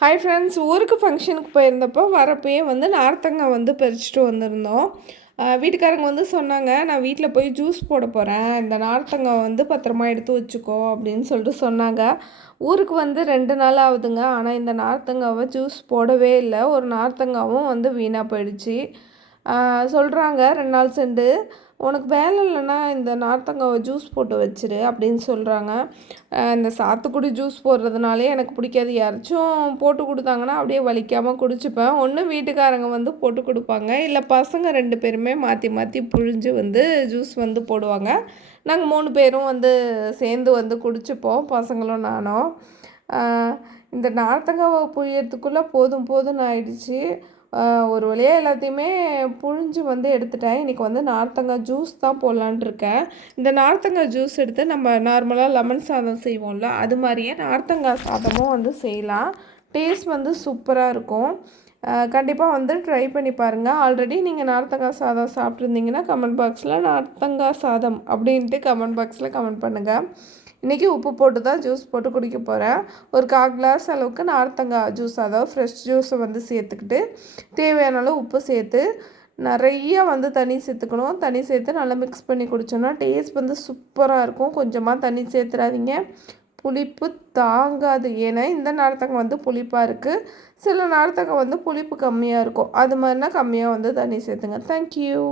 Hi friends, ஊருக்கு ஃபங்க்ஷனுக்கு போயிருந்தப்போ வரப்போயே நார்த்தங்காய் பறிச்சுட்டு வந்திருந்தோம். வீட்டுக்காரங்க சொன்னாங்க, "நான் வீட்டில் போய் ஜூஸ் போட போகிறேன். இந்த நார்த்தங்காய் பத்திரமா எடுத்து வச்சுக்கோ" அப்படின்னு சொல்லிட்டு சொன்னாங்க. ஊருக்கு 2 நாள் ஆகுதுங்க. ஆனால் இந்த நார்த்தங்காவை ஜூஸ் போடவே இல்லை. ஒரு நார்த்தங்காவும் வீணாக போயிடுச்சு. சொல்கிறாங்க 2 நாள் சென்று, "உனக்கு வேலை இல்லைன்னா இந்த நார்த்தங்காவை ஜூஸ் போட்டு வச்சிரு" அப்படின்னு சொல்கிறாங்க. இந்த சாத்துக்குடி ஜூஸ் போடுறதுனாலே எனக்கு பிடிக்காது. யாராச்சும் போட்டு கொடுத்தாங்கன்னா அப்படியே வலிக்காமல் குடிச்சுப்பேன். ஒன்று வீட்டுக்காரங்க போட்டு கொடுப்பாங்க, இல்லை பசங்க 2 பேருமே மாற்றி மாற்றி புழிஞ்சு ஜூஸ் போடுவாங்க. நாங்கள் 3 பேரும் சேர்ந்து குடிச்சுப்போம், பசங்களும் நானும். இந்த நார்த்தங்காவை புழியறதுக்குள்ளே போதும் போதும்னு ஆயிடுச்சு. ஒரு வழியாக எல்லாத்தையுமே புழிஞ்சு எடுத்துட்டேன். இன்றைக்கி நார்த்தங்காய் ஜூஸ் தான் போடலான்ட்டு இருக்கேன். இந்த நார்த்தங்காய் ஜூஸ் எடுத்து நம்ம நார்மலாக லெமன் சாதம் செய்வோம்ல, அது மாதிரியே நார்த்தங்காய் சாதமும் செய்யலாம். டேஸ்ட் சூப்பராக இருக்கும். கண்டிப்பாக ட்ரை பண்ணி பாருங்கள். ஆல்ரெடி நீங்கள் நார்த்தங்காய் சாதம் சாப்பிட்ருந்தீங்கன்னா கமெண்ட் பாக்ஸில் நார்த்தங்காய் சாதம் அப்படின்ட்டு கமெண்ட் பாக்ஸில் கமெண்ட் பண்ணுங்கள். இன்றைக்கி உப்பு போட்டு தான் ஜூஸ் போட்டு குடிக்க போகிறேன். ஒரு 1/4 கிளாஸ் அளவுக்கு நார்த்தங்காய் ஜூஸ், அதாவது ஃப்ரெஷ் ஜூஸை சேர்த்துக்கிட்டு தேவையான அளவு உப்பு சேர்த்து நிறையா தண்ணி சேர்த்துக்கணும். தண்ணி சேர்த்து நல்லா மிக்ஸ் பண்ணி குடித்தோன்னா டேஸ்ட் சூப்பராக இருக்கும். கொஞ்சமாக தண்ணி சேர்த்துறாதீங்க, புளிப்பு தாங்காது. ஏன்னா இந்த நார்த்தங்காய் புளிப்பாக இருக்குது. சில நார்த்தங்காய் புளிப்பு கம்மியாக இருக்கும். அது மாதிரினா கம்மியாக தண்ணி சேர்த்துங்க. தேங்க்யூ.